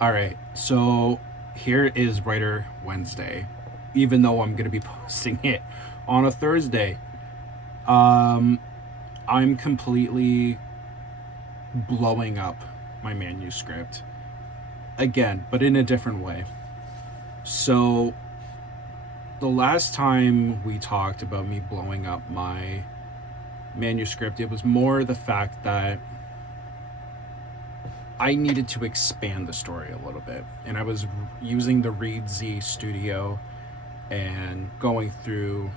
All right, so here is Writer Wednesday, even though I'm going to be posting it on a Thursday. Um, I'm completely blowing up my manuscript again, but in a different way. So, the last time we talked about me blowing up my manuscript, it was more the fact that I needed to expand the story a little bit. And I was using the Read Z Studio and going through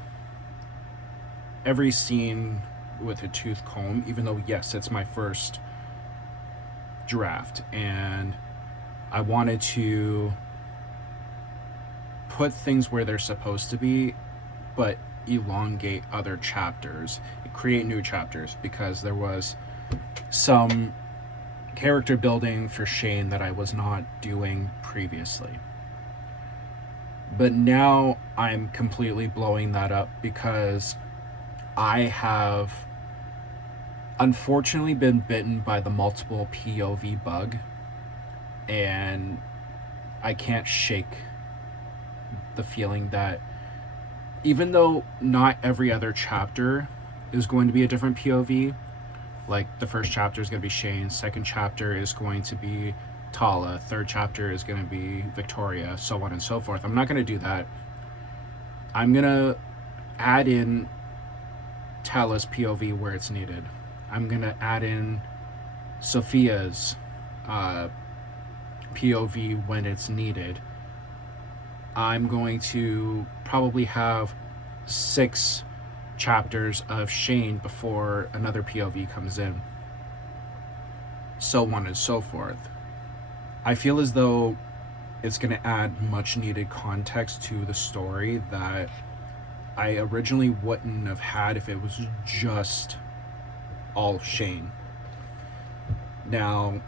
every scene with a tooth comb, even though, yes, it's my first draft. And I wanted to put things where they're supposed to be, but elongate other chapters, create new chapters, because there was some character building for Shane that I was not doing previously. But now I'm completely blowing that up because I have unfortunately been bitten by the multiple POV bug, and I can't shake the feeling that even though not every other chapter is going to be a different POV, like the first chapter is going to be Shane, second chapter is going to be Tala, third chapter is going to be Victoria, so on and so forth. I'm not going to do that. I'm going to add in Tala's POV where it's needed. I'm going to add in Sophia's POV when it's needed. I'm going to probably have 6 chapters of Shane before another POV comes in, so on and so forth. I feel as though it's going to add much needed context to the story that I originally wouldn't have had if it was just all Shane. Now,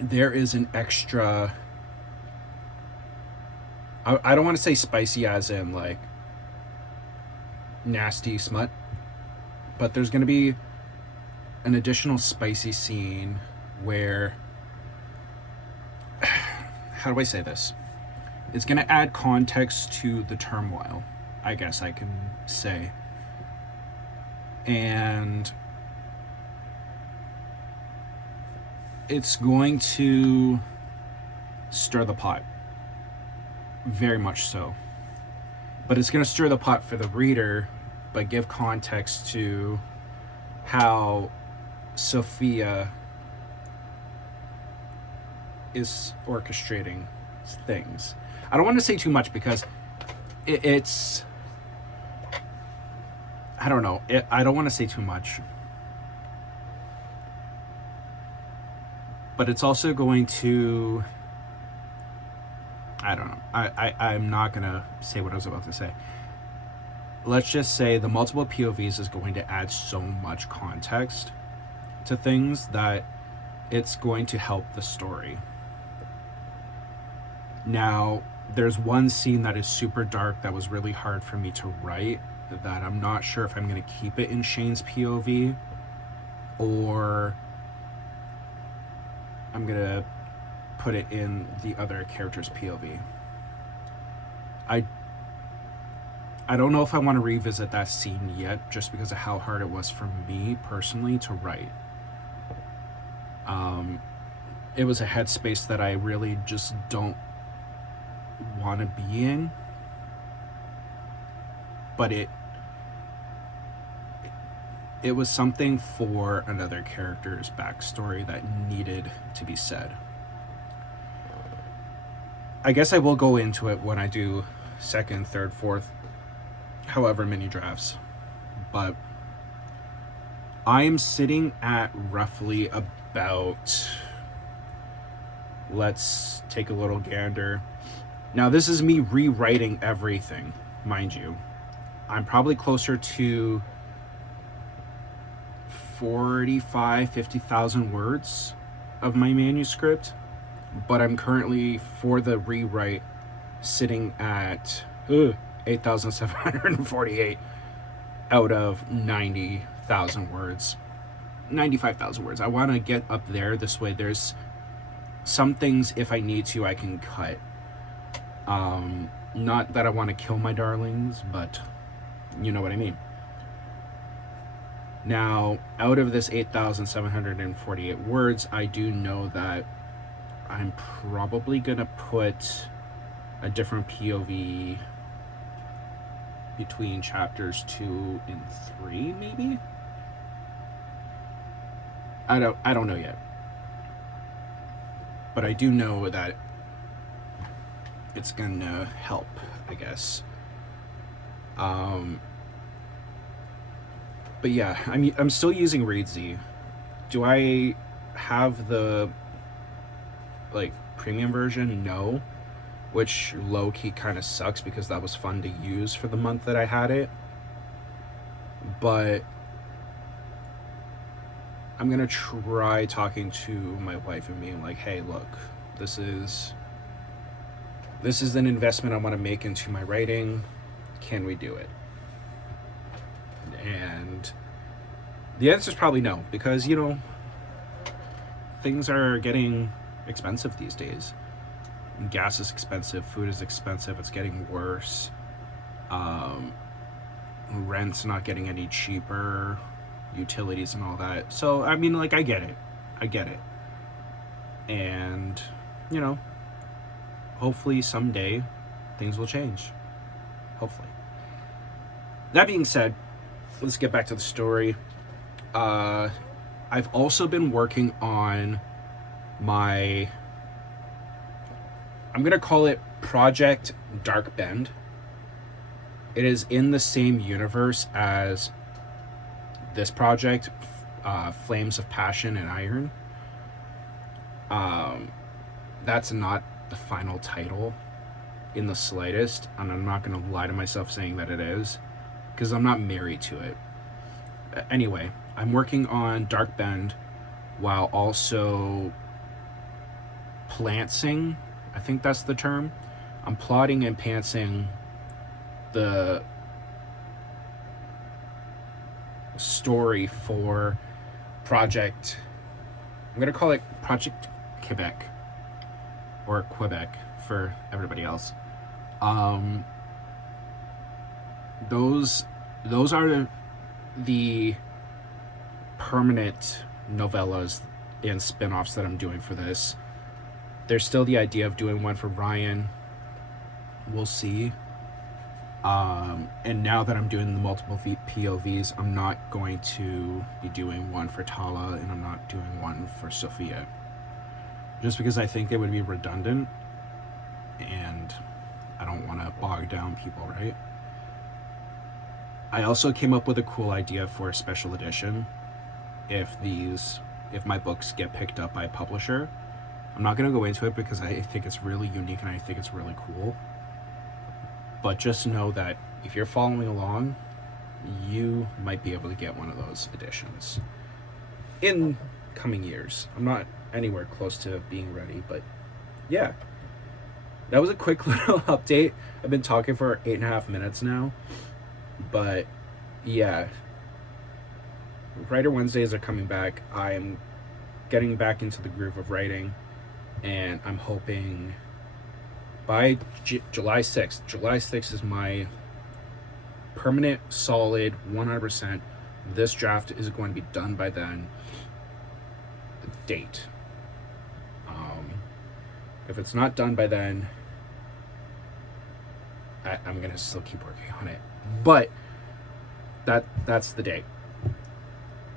there is an extra, I don't want to say spicy as in like nasty smut, but there's going to be an additional spicy scene where, how do I say this? It's going to add context to the turmoil, I guess I can say. And it's going to stir the pot. Very much so. But it's going to stir the pot for the reader, but give context to how Sophia is orchestrating things. I don't want to say too much because it's... I don't know. I don't want to say too much. But it's also going to... I don't know. I'm not going to say what I was about to say. Let's just say the multiple POVs is going to add so much context to things that it's going to help the story. Now, there's one scene that is super dark that was really hard for me to write, that I'm not sure if I'm going to keep it in Shane's POV or I'm going to put it in the other character's POV. I don't know if I want to revisit that scene yet, just because of how hard it was for me personally to write. It was a headspace that I really just don't want to be in, but it was something for another character's backstory that needed to be said. I guess I will go into it when I do second, third, fourth, however many drafts. But I'm sitting at roughly about, let's take a little gander. Now, this is me rewriting everything, mind you. I'm probably closer to 50,000 words of my manuscript, but I'm currently, for the rewrite, sitting at 8,748 out of 90,000 words. 95,000 words. I want to get up there. This way there's some things, if I need to, I can cut. Not that I want to kill my darlings, but you know what I mean. Now, out of this 8,748 words, I do know that I'm probably going to put a different POV between chapters 2 and 3, maybe? I don't know yet. But I do know that it's gonna help, I guess. But yeah, I'm still using Readsy. Do I have the like premium version? No, which low-key kind of sucks because that was fun to use for the month that I had it. But I'm gonna try talking to my wife and being like, hey, look, this is an investment I want to make into my writing. Can we do it? And the answer is probably no, because, you know, things are getting expensive these days. Gas is expensive, food is expensive, it's getting worse. Rent's not getting any cheaper, utilities and all that. So, I mean, like, I get it. And, you know, hopefully someday things will change. Hopefully. That being said, let's get back to the story. I've also been working on my, I'm gonna call it Project Dark Bend. It is in the same universe as this project, Flames of Passion and Iron. That's not the final title in the slightest, and I'm not gonna lie to myself saying that it is, because I'm not married to it. Anyway, I'm working on Dark Bend while also plantsing, I think that's the term. I'm plotting and pantsing the story for Project, I'm gonna call it Project Quebec, or Quebec for everybody else. Those are the permanent novellas and spin-offs that I'm doing for this. There's still the idea of doing one for Ryan. We'll see. And now that I'm doing the multiple POVs, I'm not going to be doing one for Tala, and I'm not doing one for Sophia. Just because I think it would be redundant, and I don't want to bog down people, right? I also came up with a cool idea for a special edition if my books get picked up by a publisher. I'm not going to go into it because I think it's really unique and I think it's really cool. But just know that if you're following along, you might be able to get one of those editions in coming years. I'm not anywhere close to being ready, but yeah. That was a quick little update. I've been talking for 8.5 minutes now. But yeah, Writer Wednesdays are coming back. I'm getting back into the groove of writing, and I'm hoping by July 6th. July 6th is my permanent, solid, 100%. This draft is going to be done by then. Date. If it's not done by then, I'm going to still keep working on it. But that's the date.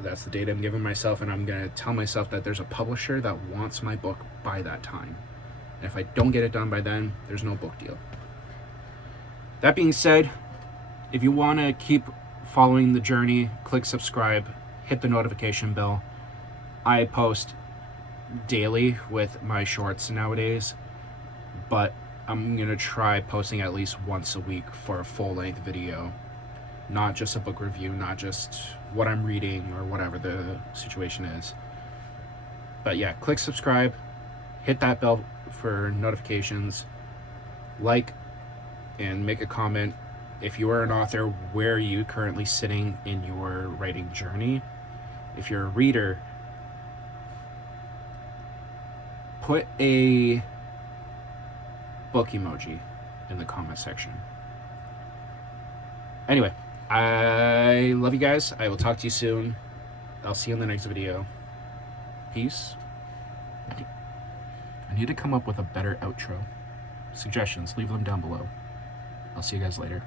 That's the date I'm giving myself, and I'm going to tell myself that there's a publisher that wants my book by that time. And if I don't get it done by then, there's no book deal. That being said, if you want to keep following the journey, click subscribe, hit the notification bell. I post daily with my shorts nowadays, but I'm going to try posting at least once a week for a full-length video. Not just a book review, not just what I'm reading or whatever the situation is. But yeah, click subscribe, hit that bell for notifications, like, and make a comment. If you are an author, where are you currently sitting in your writing journey? If you're a reader, put a book emoji in the comment section. Anyway, I love you guys. I will talk to you soon. I'll see you in the next video. Peace. I need to come up with a better outro. Suggestions, leave them down below. I'll see you guys later.